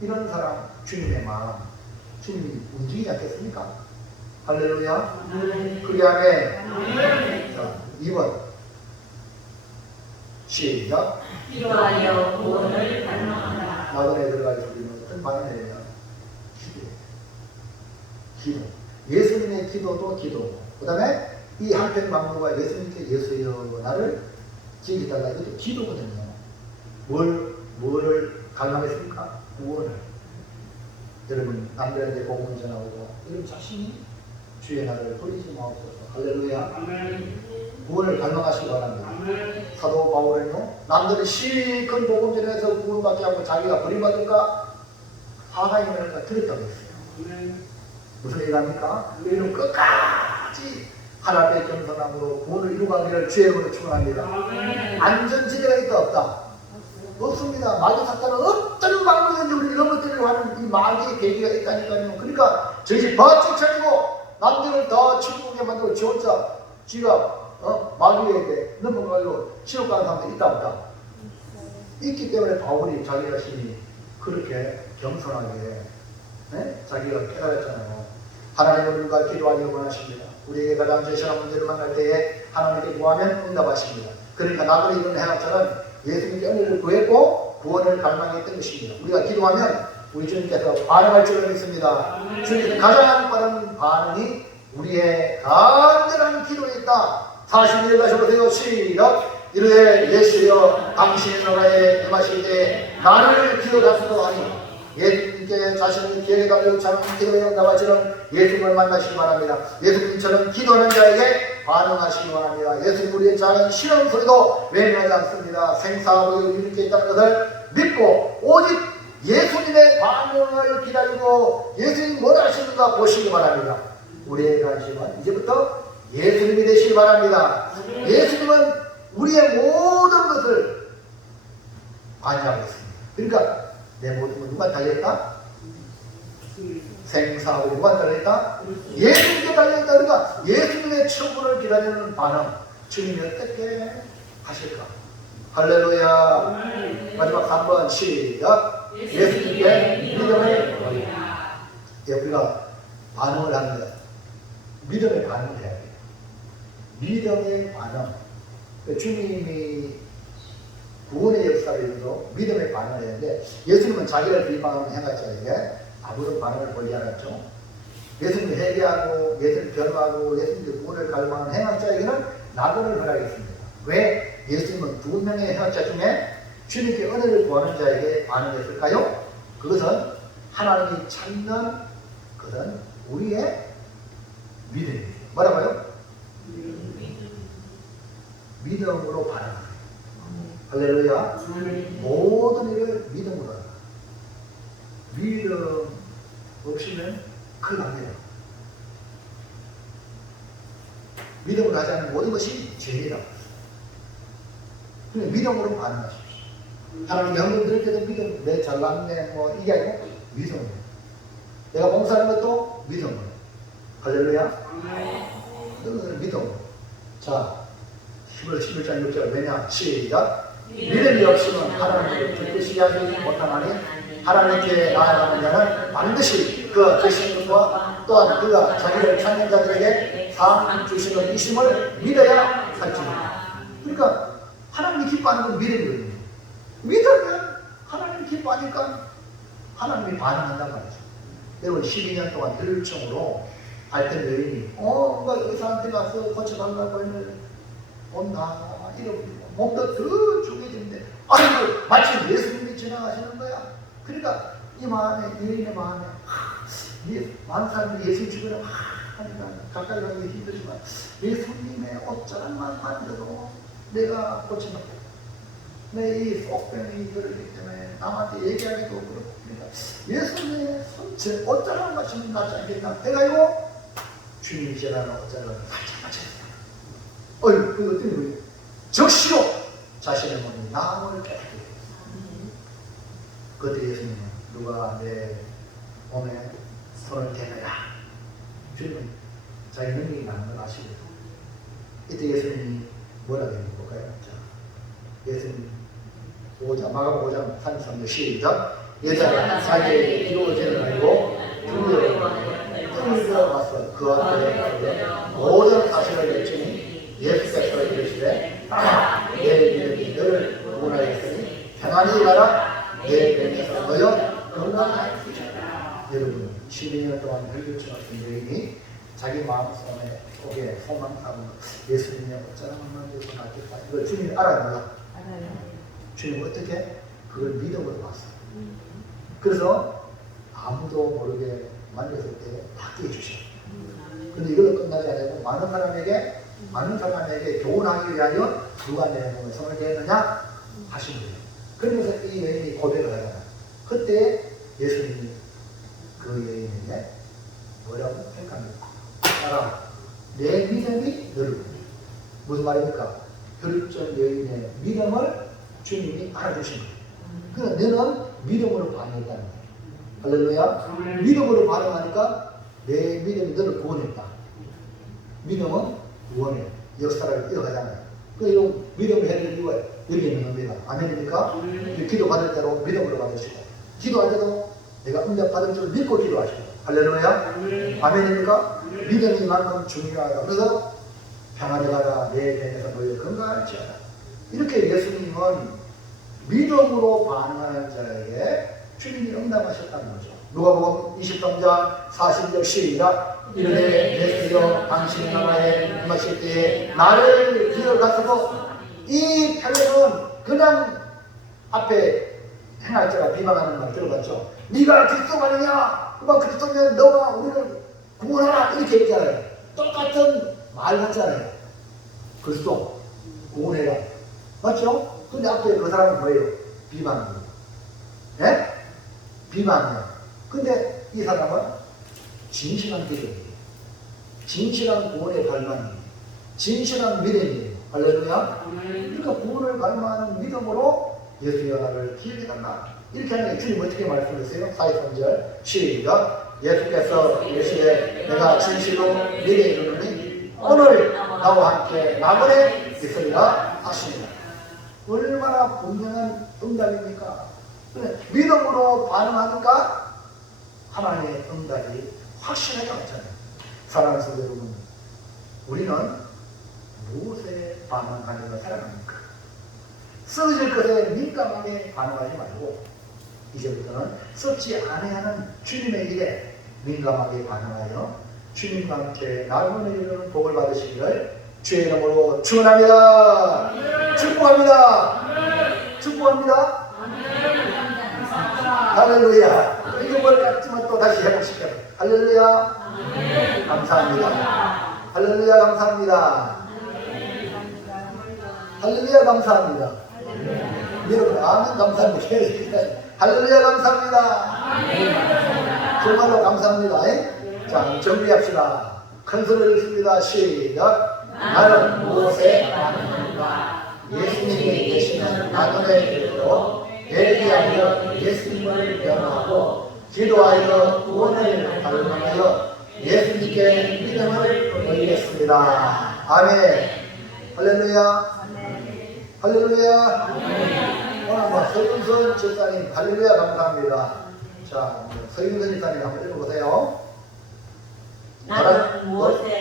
이런 사람 주님의 마음 주님이 움직이지 않겠습니까? 할렐루야. 그게 아멘. 자, 2번 시작. 기도하여 구원을 갈망한다. 나그네 들어가서 우리는 어떤 말을 해야 기도. 예수님의 기도도 기도고 그 다음에 이 한편 망도가 예수님께 예수여 나를 지키달라 이것도 기도거든요. 뭐를 갈망했습니까? 구원을. 여러분 남들한테 복음을 전하고 여러분 자신이 주의 나라를 버리지 마옵소서. 할렐루야. 구원을 갈망하시기 바랍니다. 사도 바울은요 남들이 실컷 복음 전해서 구원받지 않고 자기가 버림받을까 하나님을 들었다고 했어요. 무슨 얘기합니까? 우리는 끝까지 하나님의 겸손함으로 구원을 이루가기를 주의 이름으로 축원합니다. 안전지대가 있다 없다? 없습니다. 마귀 사탄은 어떤 방법이든지 우리를 넘어뜨리려고 하는 이 마귀의 계기가 있다니까요. 그러니까 저희 바짝 차리고 남들을 더 침묵하게 만들고 지 혼자 지가 마귀에게 넘어가려고 지옥 가는 사람도 있다 없다? 있기 때문에 바울이 자기 자신이 그렇게 겸손하게 자기가 깨달았잖아요. 하나님은 우리가 기도하기를 원하십니다. 우리에게 가장 제시한 문제를 만날 때에 하나님께 구하면 응답하십니다. 그러니까 나그네 이런 행악자는 예수님께 은혜를 구했고 구원을 갈망했던 것입니다. 우리가 기도하면 우리 주님께서 반응할 줄을 믿습니다. 주님께서 가장 빠른 반응이 우리의 간절한 기도에 있다. 41일 다시 보세요. 시작. 이르되 예수여 당신의 나라에 임하실 때 나를 기도하소서 하니 예수님께 자신의 기회에 달려 참 기도에 응답하시는 예수님을 만나시기 바랍니다. 예수님처럼 기도하는 자에게 반응하시기 바랍니다. 예수님 우리의 작은 시험 소리도 외면하지 않습니다. 생사하고 이렇게 있다는 것을 믿고 오직 예수님의 반응을 기다리고 예수님이 뭘 하시는가 보시기 바랍니다. 우리의 관심은 이제부터 예수님이 되시기 바랍니다. 예수님은 우리의 모든 것을 관여하고 있습니다. 그러니까 내 모든 건 누가 달려있다? 생사하고 누가 달려있다? 예수님께 달려있다. 그러니까 예수님의 처분을 기다리는 반응 주님이 어떻게 하실까? 할렐루야. 마지막 3번 시작. 예수님께 믿음을 보이라. 우리가 반응을 하는데 믿음의 반응을 해야 돼요. 믿음의 반응. 주님이 구원의 역사를 이루도 믿음의 반응을 했는데 예수님은 자기를 비방하는 행악자에게 아무런 반응을 보이지 않았죠. 예수님을 회개하고 예수님을 변호하고 예수님의 구원을 갈망하는 행악자에게는 낙원을 허락했습니다. 왜? 예수님은 두 명의 행악자 중에 주님께 은혜를 구하는 자에게 반응했을까요? 그것은 하나님이 찾는 것은 우리의 믿음입니다. 뭐라고요? 믿음으로 반응합니다. 할렐루야. 모든 일을 믿음으로 한다. 믿음 없이는 큰일 납니다. 믿음으로 하지 않는 모든 것이 죄이다. 그냥 믿음으로 반응하십시오. 하나님 연금 드릴 때도 믿음, 내 잘났네, 뭐 이게 아니고 믿음으로. 내가 봉사하는 것도 믿음으로. 할렐루야. 너는 믿음으로. 자, 11장 6절 왜냐? 시작. 믿음이 없으면 하나님을 뜻이 하지 못하나니 하나님께 나아가는 자는 반드시 그 되시는 또한 그가 자기를 찾는 자들에게 상 주시는 이심을 믿어야 살지니라. 그러니까 하나님이 기뻐하는 건 믿음이거든요. 믿으면 하나님이 기뻐하니까 하나님이 반응한단 말이죠. 여러분 12년 동안 혈류증으로 앓던 여인이 뭔가 의사한테 가서 고쳐달라고 하면 온다 잃어버리고 몸도 더 죽여지는데 아이고 마침 예수님이 지나가시는 거야. 그러니까 이 마음에 여인의 마음에 많은 사람들이 예수 죽으려 하니까 가까이 가기 힘들지만 예수님의 어쩌란만 만져도 내가 고쳐먹고 내 이 속병이 그러기 때문에 남한테 얘기하기도 그렇고 그러니까 예수님의 손 어쩌란 마시면 낫지 않겠나 해가지고 주님이 지나가는 어쩌란 살짝 맞췄어요. 어휴 그거 어떤 거예요? 적시로 자신의 몸이 나음을 깨닫게 됐어요. 그때 예수님은 누가 내 몸에 손을 대느냐 주님은 자기 능력이 많은 걸 아시고 이때 예수님이 뭐라고 했는지 볼까요? 자, 예수님 마가복음 5장 33절 시작. 여자가 자기에게 이루어지는 알고 뜸을 와서 그 앞에 모든 사실을 여쭈니 예수께서 이르시되 내 믿음이 너를 구원하였으니 평안히 가라 내 병에서 너여 건강하리라. 여러분 12년 동안 혈류증 같은 여인이 자기 마음속에 소망하는 예수님의 어쩌라는 만져서 낫겠다 이걸 주님이 알아야 몰라. 주님 어떻게? 그걸 믿음으로 봤어요. 그래서 아무도 모르게 만졌을 때 받게 해주셔. 근데 이걸로 끝나지 않고 많은 사람에게 교훈하기 위하여 누가 내 몸에 손을 대느냐 하신 거예요. 그러면서 이 여인이 고백을 하잖아요. 그때 예수님이 그 여인에게 뭐라고 택합니까? 알아. 내 믿음이 너를 구원해. 무슨 말입니까? 혈육적 여인의 믿음을 주님이 알아주신 거예요. 그러니까 너는 믿음으로 반응했다는 거예요. 할렐루야. 믿음으로 반응하니까 내 믿음이 너를 구원했다. 믿음은 구원해요. 역사를 이어가잖아요. 그 이런 믿음을 해야 될 이유가 여기 있는 겁니다. 아멘입니까? 기도 받을 때로 믿음으로 받으시고 기도할 때도 내가 응답 받을 줄 믿고 기도하시고 할렐루야. 아멘입니까? 믿음이 만큼 중요하다. 그래서 평안히 가라 내 병에서 너희 건강할지어다. 이렇게 예수님은 믿음으로 반응하는 자에게 주님이 응답하셨다는 거죠. 누가복음 23장 40절 시작. 이르되 예수여 당신 나라에 임하실 때에 나를 기억하소서. 이 표현은 그냥 앞에 행할 자가 비방하는 말 들어봤죠. 네가 그리스도가 아니냐? 그만 그리스도면 너가 우리를 구원하라 이렇게 했잖아요. 똑같은 말 하잖아요. 그리스도 구원해라. 맞죠? 근데 앞에 그 사람은 뭐예요? 비방이에요. 예? 비방이에요. 근데 이 사람은 진실한 기도예요. 진실한 구원의 갈망이에요. 진실한 믿음이에요. 할렐루야. 그러니까 구원을 갈망하는 믿음으로 예수여 나를 기억해달라. 이렇게 하는 게 주님 어떻게 말씀하세요? 43절 시작. 예수께서 이르시되 내가 진실로 네게 이르노니 오늘 나와 함께 나무에 있으리라 하십니다. 얼마나 분명한 응답입니까? 믿음으로 반응하니까 하나님의 응답이 확실하게 왔잖아요. 사랑하는 성도 여러분, 우리는 무엇에 반응하려고 살아갑니까? 쓰러질 것에 민감하게 반응하지 말고 이제부터는 썩지 아니하는 주님의 일에 민감하게 반응하여 주님과 함께 날원에 이르는 복을 받으시기를 주의 이름으로 축원합니다. 축복합니다. 축복합니다. 할렐루야. 이거 뭘 같지만 또 다시 해보실게요. 할렐루야. 감사합니다. 할렐루야. 감사합니다. 할렐루야. 감사합니다. 여러분 아멘 감사합니다. 할렐루야. 감사합니다. 정말로 감사합니다. 자, 정리합시다. 큰 소리를 씁니다. 시작. 나는 무엇에 반응하는가? 예수님이 계시는 나그네 길로 대비하여 예수님을 변화하고 기도하여 구원을 갈망하여 예수님께 믿음을 올리겠습니다. 아멘. 할렐루야. 할렐루야. 오늘 서윤선 집사님 할렐루야 감사합니다. 자, 서윤선 집사님 한번 읽어보세요. 나는 무엇에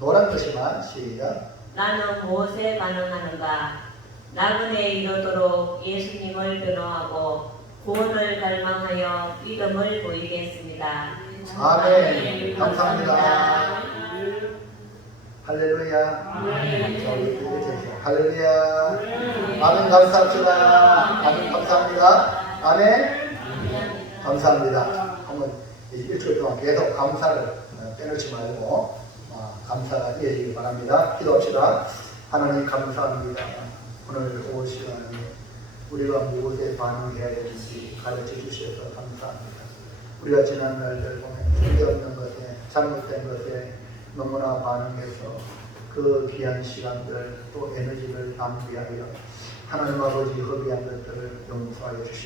노란 글씨만 시작. 나는 무엇에 반응하는가? 나그네 이르도록 예수님을 변호하고 구원을 갈망하여 믿음을 보이겠습니다. 아멘. 감사합니다. 할렐루야. 아멘. 자, 우리 이제 할렐루야. 아멘. 감사합니다. 아멘. 감사합니다. 아멘. 감사합니다. 한번 일주일 동안 계속 감사를 빼놓지 말고 감사가 이어지길 바랍니다. 기도합시다. 하나님 감사합니다. 오늘 오후 시간에 우리가 무엇에 반응해야 되는지 가르쳐 주셔서 감사합니다. 우리가 지난 날들 보면 틀렸는 것에 잘못된 것에 너무나 반응해서 그 귀한 시간들 또 에너지를 낭비하여 하나님 아버지 허비한 것들을 용서하여 주시옵소서.